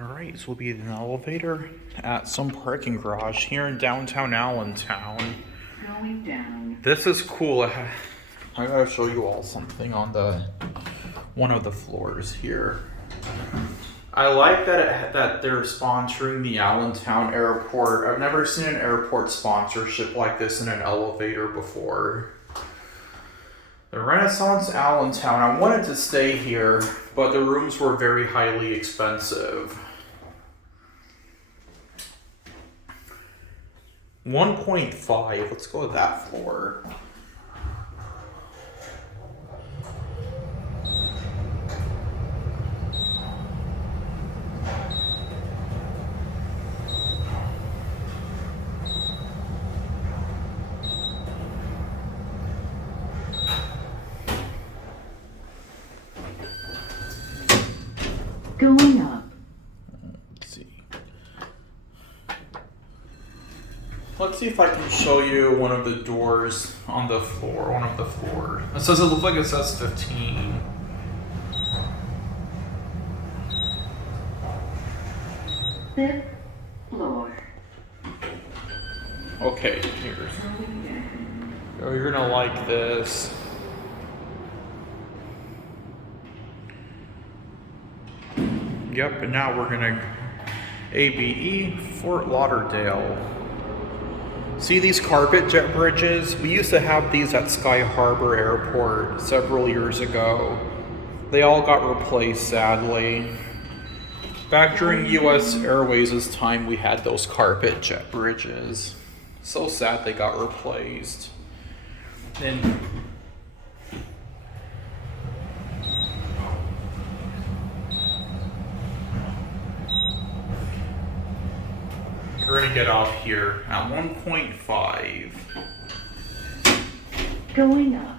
Alright, this will be an elevator at some parking garage here in downtown Allentown. Going down. This is cool. I gotta show you all something on one of the floors here. I like that they're sponsoring the Allentown airport. I've never seen an airport sponsorship like this in an elevator before. The Renaissance Allentown. I wanted to stay here, but the rooms were very highly expensive. 1.5. Let's go to that floor. Going up. Let's see if I can show you one of the doors on the floor, one of the floors. It looks like it says 15. Fifth floor. Okay, here's. Oh, you're gonna like this. Yep, and now we're gonna ABE Fort Lauderdale. See these carpet jet bridges? We used to have these at Sky Harbor Airport several years ago. They all got replaced, sadly. Back during US Airways' time, we had those carpet jet bridges. So sad they got replaced. Then we're gonna get off here at 1.5. Going up.